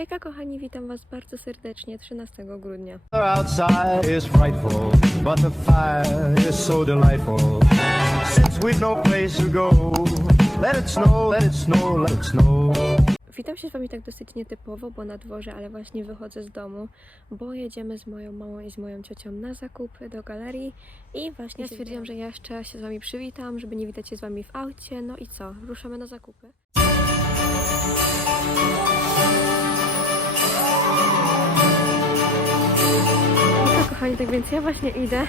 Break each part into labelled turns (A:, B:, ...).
A: Hejka kochani, witam Was bardzo serdecznie 13 grudnia.
B: no.
A: Witam się z Wami tak dosyć nietypowo, bo na dworze, ale właśnie wychodzę z domu, bo jedziemy z moją mamą i z moją ciocią na zakupy do galerii i właśnie stwierdziłam, że ja jeszcze się z Wami przywitam, żeby nie witać się z Wami w aucie. No i co, ruszamy na zakupy. Kochani, tak więc ja właśnie idę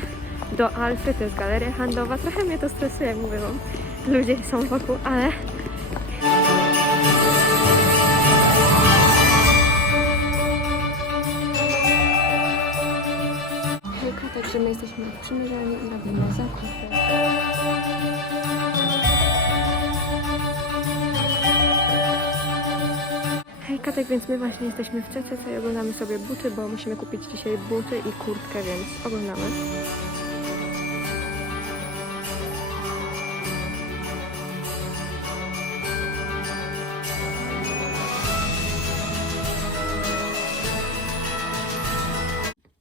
A: do Alfy, to jest galeria handlowa. Trochę mnie to stresuje, jak mówię wam. Ludzie są wokół, ale Hejka, także my jesteśmy w przymierzalni i robimy zakupy. Tak więc my właśnie jesteśmy w CCC i oglądamy sobie buty, bo musimy kupić dzisiaj buty i kurtkę, więc oglądamy.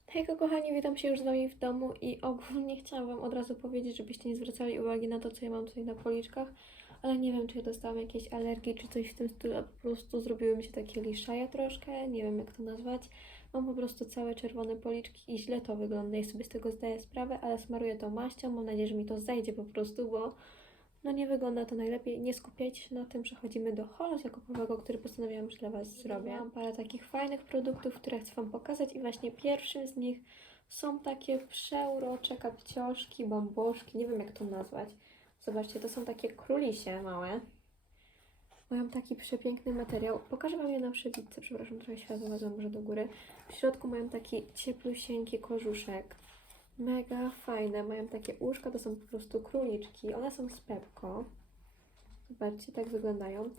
A: Hejko kochani, witam się już z Wami w domu i ogólnie chciałam Wam od razu powiedzieć, żebyście nie zwracali uwagi na to, co ja mam tutaj na policzkach, ale nie wiem, czy dostałam jakiejś alergii, czy coś w tym stylu, a po prostu zrobiły mi się takie liszaje troszkę, nie wiem jak to nazwać. Mam po prostu całe czerwone policzki i źle to wygląda i sobie z tego zdaję sprawę, ale smaruję to maścią, mam nadzieję, że mi to zejdzie po prostu, bo no nie wygląda to najlepiej. Nie skupiajcie się na tym, przechodzimy do holu zakupowego, który postanowiłam, że dla Was zrobię. Mam parę takich fajnych produktów, które chcę Wam pokazać i właśnie pierwszym z nich są takie przeurocze kapcioszki, bamboszki, nie wiem jak to nazwać. Zobaczcie, to są takie królisie małe. Mają taki przepiękny materiał. Pokażę Wam je na przewidce, przepraszam, trochę światło wezmę może do góry. W środku mają taki cieplusieńki kożuszek. Mega fajne, mają takie uszka, to są po prostu króliczki. One są z Pepko. Zobaczcie, tak wyglądają.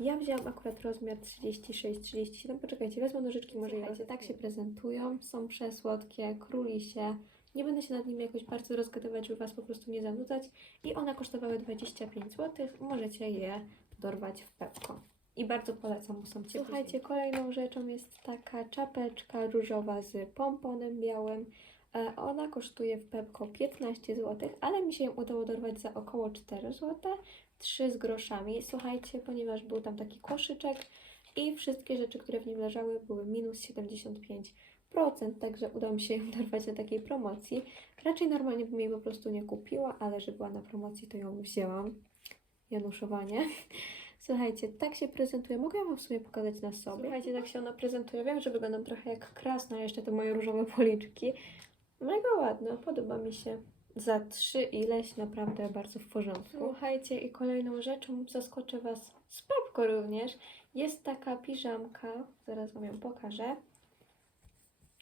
A: Ja wzięłam akurat rozmiar 36-37. Poczekajcie, wezmę nożyczki, może ja tak się prezentują. Są przesłodkie, królisie. Nie będę się nad nimi jakoś bardzo rozgadywać, żeby Was po prostu nie zanudzać. I one kosztowały 25 zł. Możecie je dorwać w Pepko. I bardzo polecam, bo są ciepłe. Słuchajcie, kolejną rzeczą jest taka czapeczka różowa z pomponem białym. E, Ona kosztuje w Pepko 15 zł, ale mi się ją udało dorwać za około 4 zł, 3 z groszami. Słuchajcie, ponieważ był tam taki koszyczek i wszystkie rzeczy, które w nim leżały, były minus 75%, także udało mi się ją dorwać na takiej promocji. Raczej normalnie bym jej po prostu nie kupiła, ale że była na promocji, to ją wzięłam. Januszowanie. Słuchajcie, tak się prezentuje. Mogę Wam w sumie pokazać na sobie. Słuchajcie, tak się ona prezentuje. Wiem, że wyglądam trochę jak krasna, jeszcze te moje różowe policzki. Mega ładna, podoba mi się. Za trzy ileś naprawdę bardzo w porządku. Słuchajcie, i kolejną rzeczą zaskoczę Was z Pepko również. Jest taka piżamka, zaraz Wam ją pokażę.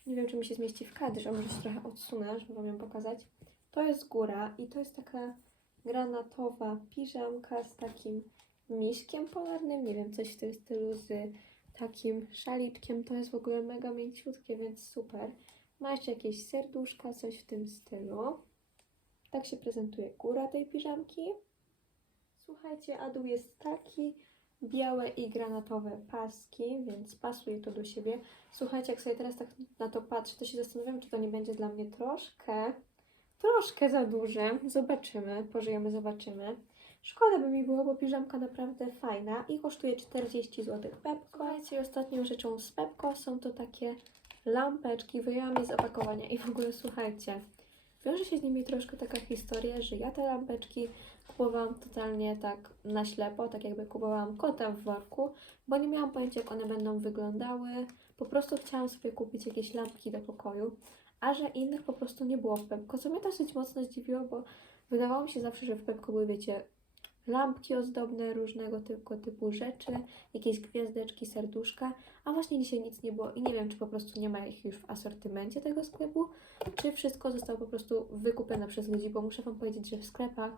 A: Nie wiem, czy mi się zmieści w kadrze, może się trochę odsunę, żeby Wam ją pokazać. To jest góra i to jest taka granatowa piżamka z takim miśkiem polarnym, nie wiem, coś w tym stylu z takim szaliczkiem. To jest w ogóle mega mięciutkie, więc super. Ma jeszcze jakieś serduszka, coś w tym stylu. Tak się prezentuje góra tej piżamki. Słuchajcie, a dół jest taki. Białe i granatowe paski, więc pasuje to do siebie. Słuchajcie, jak sobie teraz tak na to patrzę, to się zastanawiam, czy to nie będzie dla mnie troszkę, troszkę za duże. Zobaczymy, pożyjemy, zobaczymy. Szkoda by mi było, bo piżamka naprawdę fajna i kosztuje 40 zł Pepko. Słuchajcie, ostatnią rzeczą z Pepko są to takie lampeczki. Wyjęłam je z opakowania i w ogóle słuchajcie, wiąże się z nimi troszkę taka historia, że ja te lampeczki kupowałam totalnie tak na ślepo, tak jakby kupowałam kota w worku, bo nie miałam pojęcia jak one będą wyglądały. Po prostu chciałam sobie kupić jakieś lampki do pokoju, a że innych po prostu nie było w Pepko, co mnie dosyć mocno zdziwiło, bo wydawało mi się zawsze, że w Pepko były, wiecie, lampki ozdobne, różnego typu, typu rzeczy, jakieś gwiazdeczki, serduszka, a właśnie dzisiaj nic nie było i nie wiem, czy po prostu nie ma ich już w asortymencie tego sklepu, czy wszystko zostało po prostu wykupione przez ludzi, bo muszę Wam powiedzieć, że w sklepach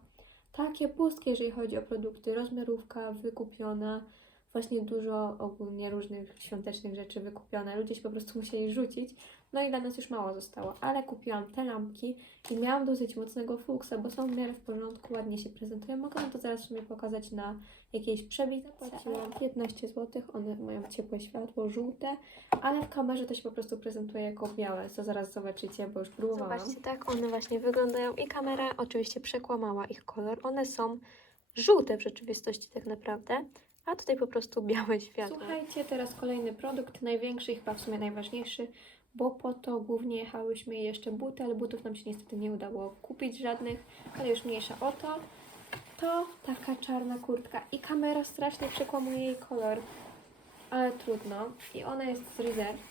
A: takie pustkie, jeżeli chodzi o produkty, rozmiarówka wykupiona, właśnie dużo ogólnie różnych świątecznych rzeczy wykupione. Ludzie się po prostu musieli rzucić. No i dla nas już mało zostało, ale kupiłam te lampki i miałam dosyć mocnego fuksa, bo są w miarę w porządku, ładnie się prezentują. Mogę Wam to zaraz sobie pokazać na jakiejś przebitce. Płaciłam 15 zł, one mają ciepłe światło, żółte, ale w kamerze to się po prostu prezentuje jako białe, co zaraz zobaczycie, bo już próbowałam. Zobaczcie, tak one właśnie wyglądają i kamera oczywiście przekłamała ich kolor. One są żółte w rzeczywistości tak naprawdę, a tutaj po prostu białe światło. Słuchajcie, teraz kolejny produkt, największy chyba w sumie najważniejszy, bo po to głównie jechałyśmy jeszcze buty, ale butów nam się niestety nie udało kupić żadnych, ale już mniejsza o to. To taka czarna kurtka i kamera strasznie przekłamuje jej kolor, ale trudno. I ona jest z Reserve.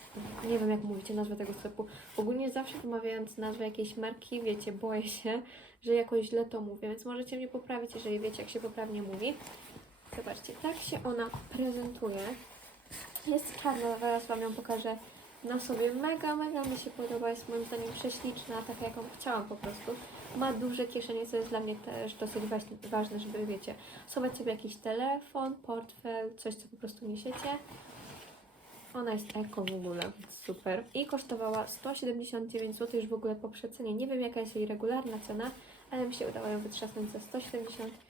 A: Nie wiem jak mówicie nazwę tego sklepu. Ogólnie zawsze wymawiając nazwę jakiejś marki, wiecie, boję się, że jakoś źle to mówię, więc możecie mnie poprawić, jeżeli wiecie jak się poprawnie mówi. Zobaczcie, tak się ona prezentuje. Jest czarna, zaraz Wam ją pokażę na sobie. Mega, mega mi się podoba, jest moim zdaniem prześliczna, taka jaką chciałam po prostu. Ma duże kieszenie, co jest dla mnie też dosyć ważne, żeby, wiecie, schować sobie jakiś telefon, portfel, coś, co po prostu niesiecie. Ona jest eko w ogóle, super. I kosztowała 179 zł już w ogóle po przecenie. Nie wiem jaka jest jej regularna cena, ale mi się udało ją wytrzasnąć za 179 zł.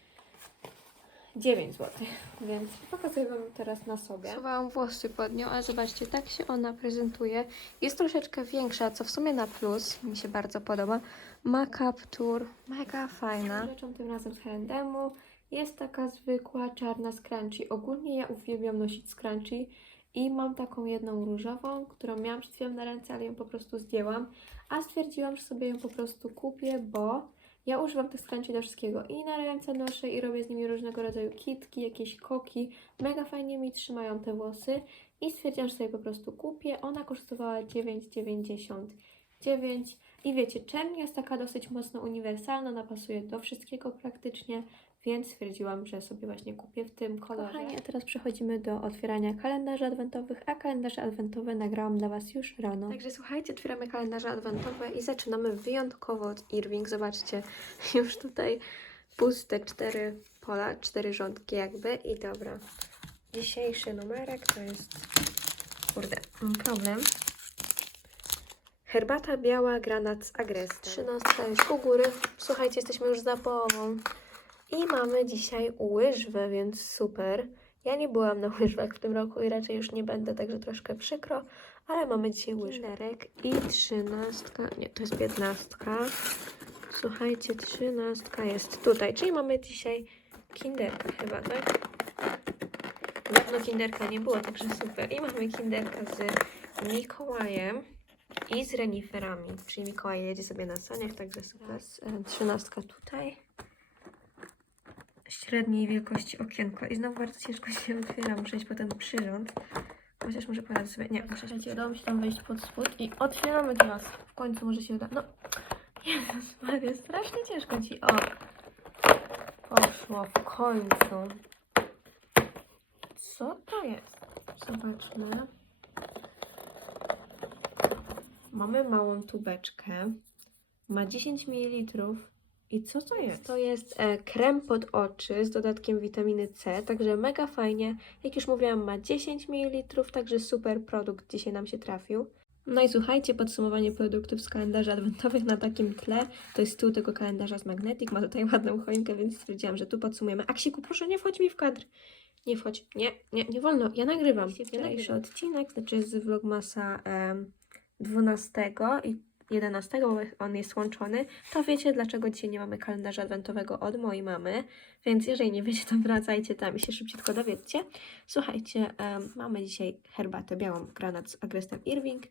A: Więc pokazuję Wam teraz na sobie. Schowałam włosy pod nią, ale zobaczcie, tak się ona prezentuje. Jest troszeczkę większa, co w sumie na plus. Mi się bardzo podoba. Ma kaptur, mega fajna. Rzeczą tym razem z H&M-u jest taka zwykła czarna scrunchie. Ogólnie ja uwielbiam nosić scrunchie i mam taką jedną różową, którą miałam przed chwilą na ręce, ale ją po prostu zdjęłam. A stwierdziłam, że sobie ją po prostu kupię, bo ja używam tych scrunchie do wszystkiego i na ręce noszę i robię z nimi różnego rodzaju kitki, jakieś koki. Mega fajnie mi trzymają te włosy i stwierdziłam, że sobie po prostu kupię. Ona kosztowała 9,99 i wiecie, czerń jest taka dosyć mocno uniwersalna, ona pasuje do wszystkiego praktycznie, więc stwierdziłam, że sobie właśnie kupię w tym kolorze. Kochani, a teraz przechodzimy do otwierania kalendarzy adwentowych, a kalendarze adwentowe nagrałam dla Was już rano. Także słuchajcie, otwieramy kalendarze adwentowe i zaczynamy wyjątkowo od Irving. Zobaczcie, już tutaj puste cztery pola, cztery rządki jakby i dobra. Dzisiejszy numerek to jest, kurde, problem. Herbata biała, granat z agresem. Trzynastka jest u góry. Słuchajcie, jesteśmy już za połową. I mamy dzisiaj łyżwę, więc super. Ja nie byłam na łyżwach w tym roku i raczej już nie będę, także troszkę przykro, ale mamy dzisiaj łyżwerek i trzynastka, nie, to jest piętnastka. Słuchajcie, trzynastka jest tutaj, czyli mamy dzisiaj kinderka chyba, tak? Dawno kinderka nie było, także super. I mamy kinderka z Mikołajem i z reniferami, czyli Mikołaj jedzie sobie na saniach, także super. e, Trzynastka tutaj średniej wielkości okienko i znowu bardzo ciężko się otwiera, muszę iść potem przyrząd. Chociaż może poradzę sobie. Nie, muszę Słuchajcie, udało mi się tam wejść pod spód i otwieramy glas. W końcu może się uda. No, Jezus Maria, strasznie ciężko ci. O, poszło w końcu. Co to jest? Zobaczmy. Mamy małą tubeczkę. Ma 10 ml. I co to jest? To jest e, krem pod oczy z dodatkiem witaminy C, także mega fajnie. Jak już mówiłam, ma 10 ml, także super produkt dzisiaj nam się trafił. No i słuchajcie, podsumowanie produktów z kalendarza adwentowych na takim tle. To jest tył tego kalendarza z Magnetic. Ma tutaj ładną choinkę, więc stwierdziłam, że tu podsumujemy. Aksiku, proszę nie wchodź mi w kadr. Nie wchodź. Nie, nie, nie wolno. Ja nagrywam. Wczorajszy odcinek, znaczy z Vlogmasa em, 12 i 11, bo on jest łączony, to wiecie, dlaczego dzisiaj nie mamy kalendarza adwentowego od mojej mamy. Więc jeżeli nie wiecie, to wracajcie tam i się szybciutko dowiedzcie. Słuchajcie, em, mamy dzisiaj herbatę białą, granat z agrestem Irving,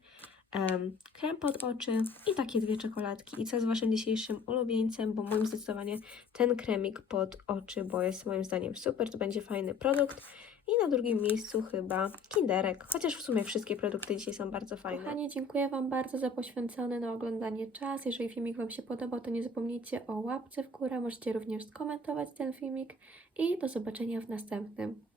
A: em, krem pod oczy i takie dwie czekoladki. I co jest waszym dzisiejszym ulubieńcem, bo moim zdecydowanie ten kremik pod oczy, bo jest moim zdaniem super, to będzie fajny produkt. I na drugim miejscu chyba kinderek, chociaż w sumie wszystkie produkty dzisiaj są bardzo fajne. Kochani, dziękuję Wam bardzo za poświęcony na oglądanie czas. Jeżeli filmik Wam się podobał, to nie zapomnijcie o łapce w górę. Możecie również skomentować ten filmik i do zobaczenia w następnym.